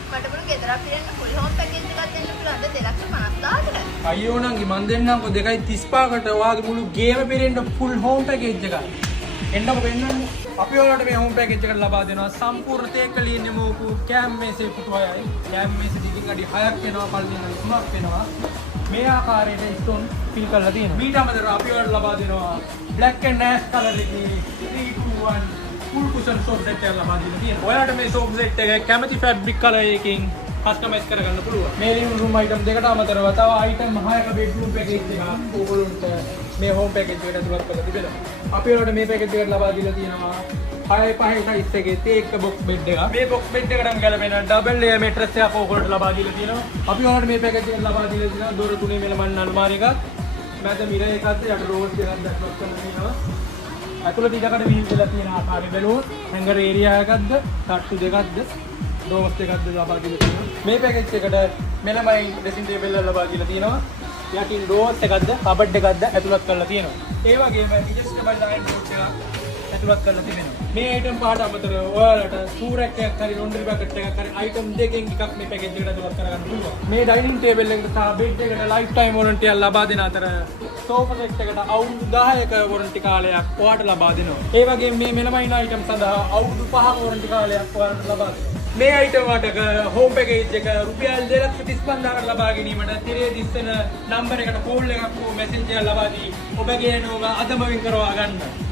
මට පුළු ගෙදරක් පිරෙන්න full home package එකක් දෙන්න පුළුවන් 2,50,000කට. අයියෝ නංගි මන් දෙන්නම්කො 2.35කට ඔයාගේ මුළු ගේම පිරෙන්න ෆුල් හෝම් පැකේජ් එකක්. එන්නකො වෙන්නන්නේ. අපි ඔයාලට මේ හෝම් පැකේජ් එක ලබා දෙනවා සම්පූර්ණ තේකලින් යමුකු කැම් මේසේ පුටුවයයි. කැම් මේසේ දිගින් අඩි 6ක් වෙනවා පල්ලියෙන් අඩි 3ක් වෙනවා. මේ ආකාරයට ස්ටෝන් ෆිල් කරලා තියෙනවා. ඊට අමතරව අපි ඔයාලට ලබා දෙනවා black and ash color එකේ 3-2-1 full cushion sofa set එකක් ලබා දෙන්න තියෙනවා. ඔයාලට මේ sofa set එක කැමති fabric color එකකින් කස්ටමයිස් කරගන්න පුළුවන්. මේ living room item දෙකට අමතරව තව item 6ක bedroom package එකක් ඕගොල්ලන්ට මේ home package එකට ඇතුළත් කරලා තිබෙනවා. අපි ඔයාලට මේ package එකට ලබා දීලා තියෙනවා 6 size එකේ තේක box bed එකක්. මේ box bed එකටම ගැලපෙන double layer mattress එකක් ඕගොල්ලන්ට ලබා දීලා තියෙනවා. අපි ඔයාලට මේ package එකට ලබා දීලා තියෙනවා දොර තුනේ මෙලමන් අලමාරි එකක්. මැද මිරර් එකක් යට රෝස් එකක් දැක්වත් කරලා තියෙනවා. ඇතුළට ඉඩකඩ විහිල් වෙලා තියෙන ආකාරය බැලුවොත් හැංගර් ඒරියා එකක්ද, තට්ටු දෙකක්ද, ඩෝස් එකක්ද ලබා දීලා තියෙනවා. මේ පැකේජ් එකට මෙලමයි ඩ්‍රෙසින් ටේබල් එක ලබා දීලා තියෙනවා. යටින් ඩෝස් එකක්ද, කබඩ් එකක්ද ඇතුළත් කරලා තියෙනවා. ඒ වගේම ඇඩ්ජස්ටබල් ලයින් ඩෝස් එකක් ඇතුළත් කරලා තිබෙනවා. මේ අයිටම් පහට අමතරව ඔයාලට සූරැක් එකක් හරි ලොන්ඩරි බකට් එකක් හරි අයිටම් දෙකෙන් එකක් මේ පැකේජ් එකට ඇතුළත් කරගන්න පුළුවන්. මේ ඩයිනින් ටේබල් එකට සහ බෙඩ් එකට ලයිෆ් ටයිම් වොරන්ටි එකක් ලබා දෙන අතර සෝෆා සෙට් එකට අවුරුදු 10ක වොරන්ටි කාලයක් ඔයාලට ලබා දෙනවා. ඒ වගේම මේ මෙලමයින් අයිටම් සඳහා අවුරුදු 5ක වොරන්ටි කාලයක් ඔයාලට ලබා දෙනවා. මේ අයිටම් වලට හෝම් පැකේජ් එක රුපියල් 2,35,000කට ලබා ගැනීමට තිරේ දිස්සන නම්බර් එකට කෝල් එකක් හෝ මැසේජ් එකක් ලබා දී ඔබගේ නෝම අදම වින් කරවා ගන්න.